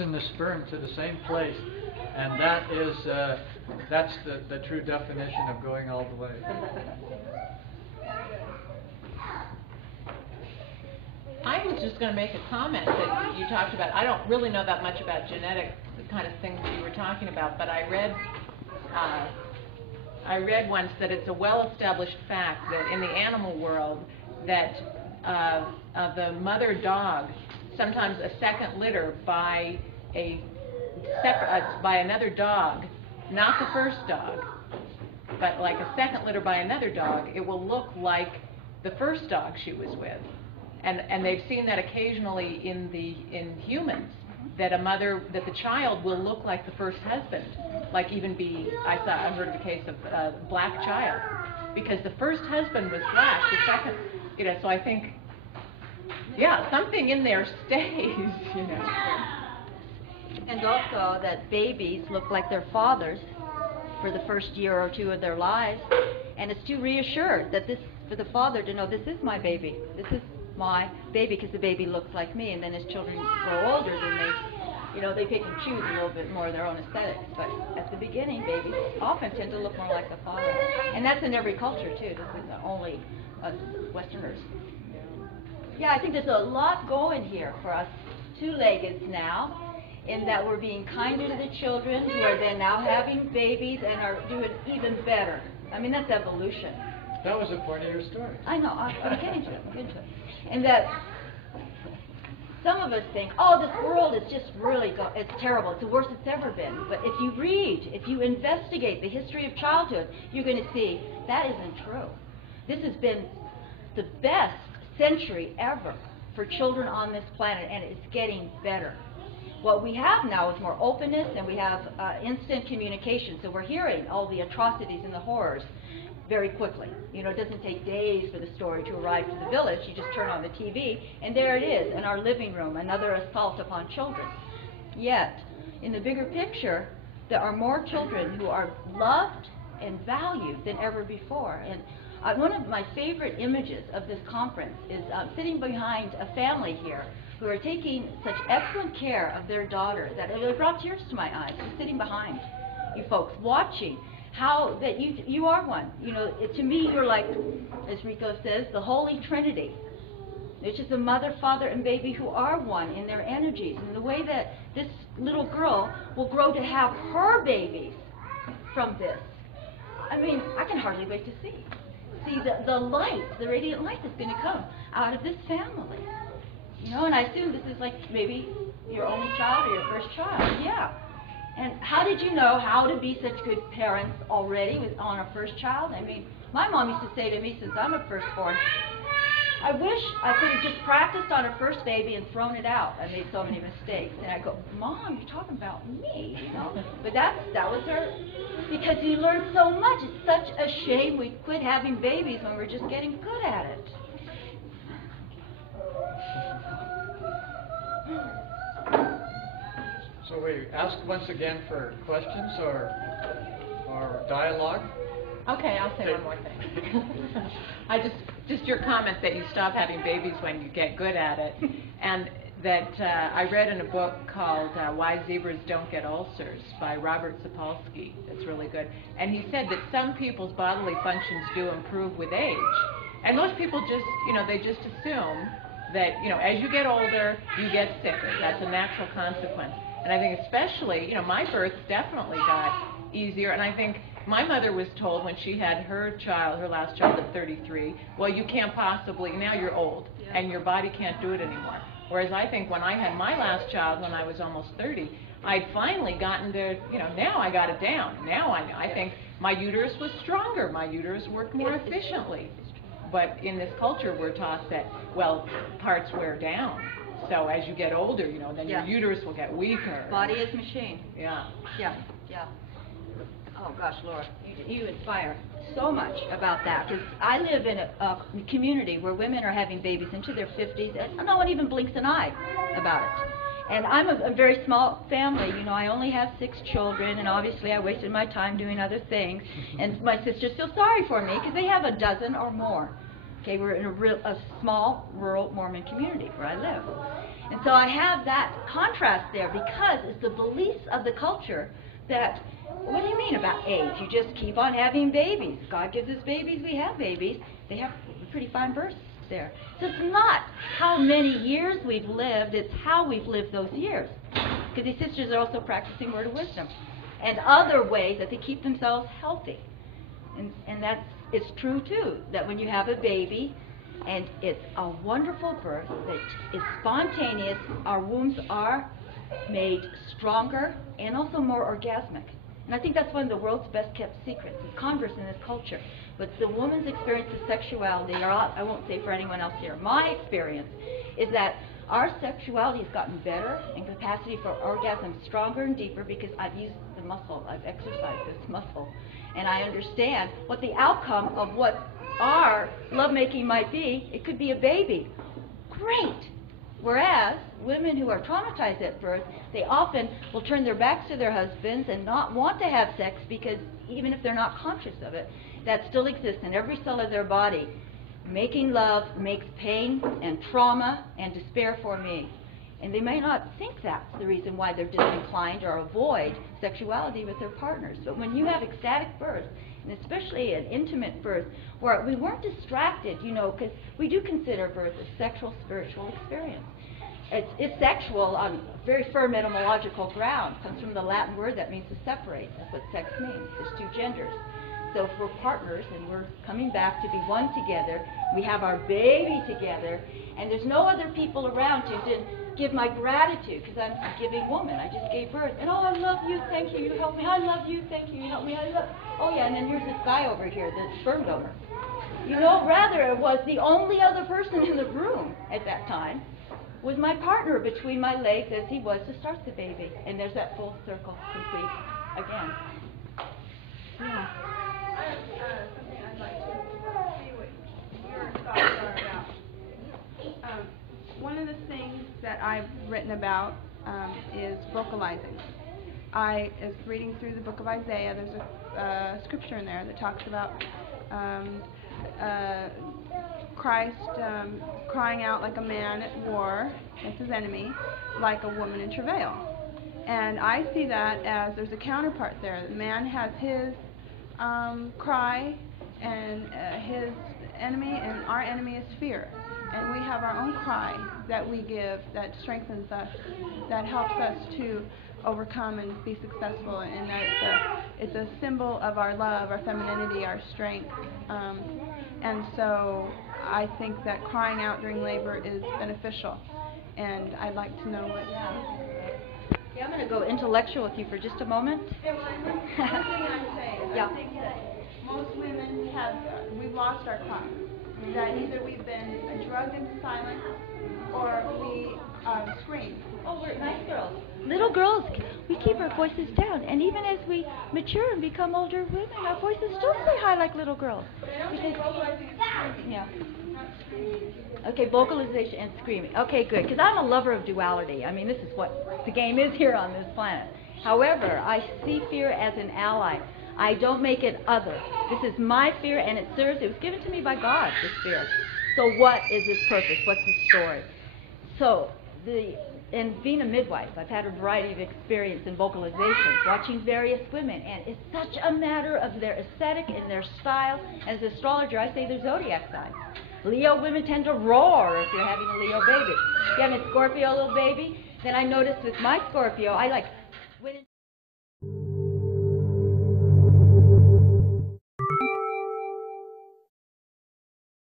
in the sperm to the same place, and that is that's the true definition of going all the way. I was just going to make a comment that you talked about. I don't really know that much about genetics, the kind of things that you were talking about, but I read once that it's a well-established fact that in the animal world that the mother dog, sometimes a second litter by by another dog, not the first dog, but like a second litter by another dog, it will look like the first dog she was with. And they've seen that occasionally in humans, that the child will look like the first husband, like even I heard of the case of a black child, because the first husband was black, the second, so I think, yeah, something in there stays, And also that babies look like their fathers for the first year or two of their lives, and it's to reassure that for the father to know, this is my baby, this is my baby, because the baby looks like me. And then as children grow older, then they pick and choose a little bit more of their own aesthetics. But at the beginning, babies often tend to look more like the father, and that's in every culture too. This isn't only us Westerners. Yeah, I think there's a lot going here for us two-leggeds now, in that we're being kinder to the children, who are then now having babies and are doing even better. I mean, that's evolution. That was the point of your story. I know, I'm getting to it, And that some of us think, oh, this world is just really, it's terrible, it's the worst it's ever been. But if you investigate the history of childhood, you're going to see that isn't true. This has been the best century ever for children on this planet, and it's getting better. What we have now is more openness, and we have instant communication, so we're hearing all the atrocities and the horrors very quickly. It doesn't take days for the story to arrive to the village. You just turn on the TV, and there it is in our living room, another assault upon children. Yet, in the bigger picture, there are more children who are loved and valued than ever before. And one of my favorite images of this conference is sitting behind a family here who are taking such excellent care of their daughter that it brought tears to my eyes. I'm sitting behind you folks, watching how that you are one. To me, you're like, as Rico says, the Holy Trinity. It's just a mother, father, and baby who are one in their energies. And the way that this little girl will grow to have her babies from this. I mean, I can hardly wait to see the light, the radiant light that's going to come out of this family. And I assume this is like maybe your only child or your first child. Yeah. And how did you know how to be such good parents already on a first child? I mean, my mom used to say to me, since I'm a firstborn, I wish I could have just practiced on a first baby and thrown it out. I made so many mistakes. And I go, Mom, you're talking about me, But that was her, because you learn so much. It's such a shame we quit having babies when we're just getting good at it. So we ask once again for questions or dialogue. Okay, I'll say one more thing. Just your comment that you stop having babies when you get good at it, and that I read in a book called Why Zebras Don't Get Ulcers by Robert Sapolsky. It's really good. And he said that some people's bodily functions do improve with age. And most people just, they just assume that, as you get older, you get sicker. That's a natural consequence. And I think especially, my birth definitely got easier. And I think my mother was told when she had her last child at 33, well, you can't possibly, now you're old, and your body can't do it anymore. Whereas I think when I had my last child when I was almost 30, I'd finally gotten to, now I got it down. Now I think my uterus was stronger. My uterus worked more efficiently. But in this culture, we're taught that, well, parts wear down. So as you get older, then your uterus will get weaker. Body is machine. Yeah. Yeah. Oh gosh, Laura, you inspire so much about that, because I live in a community where women are having babies into their 50s, and no one even blinks an eye about it. And I'm a very small family. I only have 6 children, and obviously I wasted my time doing other things. And my sisters feel sorry for me because they have a dozen or more. Okay, we're in a small rural Mormon community where I live. And so I have that contrast there because it's the beliefs of the culture that, what do you mean about age? You just keep on having babies. God gives us babies, we have babies. They have pretty fine births there. So it's not how many years we've lived, it's how we've lived those years. Because these sisters are also practicing word of wisdom and other ways that they keep themselves healthy. And it's true too, that when you have a baby and it's a wonderful birth that is spontaneous, our wombs are made stronger and also more orgasmic. And I think that's one of the world's best kept secrets, is converse in this culture. But the woman's experience of sexuality, or I won't say for anyone else here, my experience is that our sexuality has gotten better and capacity for orgasm stronger and deeper because I've used the muscle, I've exercised this muscle. And I understand what the outcome of what our lovemaking might be. It could be a baby. Great! Whereas women who are traumatized at birth, they often will turn their backs to their husbands and not want to have sex because even if they're not conscious of it, that still exists in every cell of their body. Making love makes pain and trauma and despair for me. And they may not think that's the reason why they're disinclined or avoid sexuality with their partners. But when you have ecstatic birth, and especially an intimate birth, where we weren't distracted, because we do consider birth a sexual, spiritual experience. It's sexual on very firm etymological ground. It comes from the Latin word that means to separate. That's what sex means. There's two genders. So if we're partners and we're coming back to be one together, we have our baby together, and there's no other people around to give my gratitude, because I'm a giving woman. I just gave birth. And, oh, I love you, thank you, you help me. I love you, thank you, you help me. I love. Oh, yeah, and then here's this guy over here, the sperm donor. Rather it was the only other person in the room at that time was my partner between my legs as he was to start the baby. And there's that full circle complete again. Yeah. Something I'd like to see what your thoughts are about. One of the things that I've written about is vocalizing. I was reading through the book of Isaiah. There's a scripture in there that talks about Christ crying out like a man at war against his enemy, like a woman in travail. And I see that as there's a counterpart there. The man has his cry, and his enemy, and our enemy is fear. And we have our own cry that we give that strengthens us, that helps us to overcome and be successful. And it's a symbol of our love, our femininity, our strength. And so I think that crying out during labor is beneficial. And I'd like to know what. Yeah, I'm going to go intellectual with you for just a moment. One thing I'm saying is I think that most women we've lost our cry. That either we've been drugged into silence or we scream. Oh, we're nice girls. Little girls, we keep our voices down. And even as we mature and become older women, our voices still stay high like little girls. Yeah. Okay, vocalization and screaming. Okay, good. Because I'm a lover of duality. I mean, this is what the game is here on this planet. However, I see fear as an ally. I don't make it other. This is my fear, and it was given to me by God, this fear. So what is its purpose? What's the story? So, in being a midwife, I've had a variety of experience in vocalization, watching various women, and it's such a matter of their aesthetic and their style. As an astrologer, I say their zodiac signs. Leo women tend to roar if you're having a Leo baby. If you have a Scorpio little baby, then I notice with my Scorpio, I like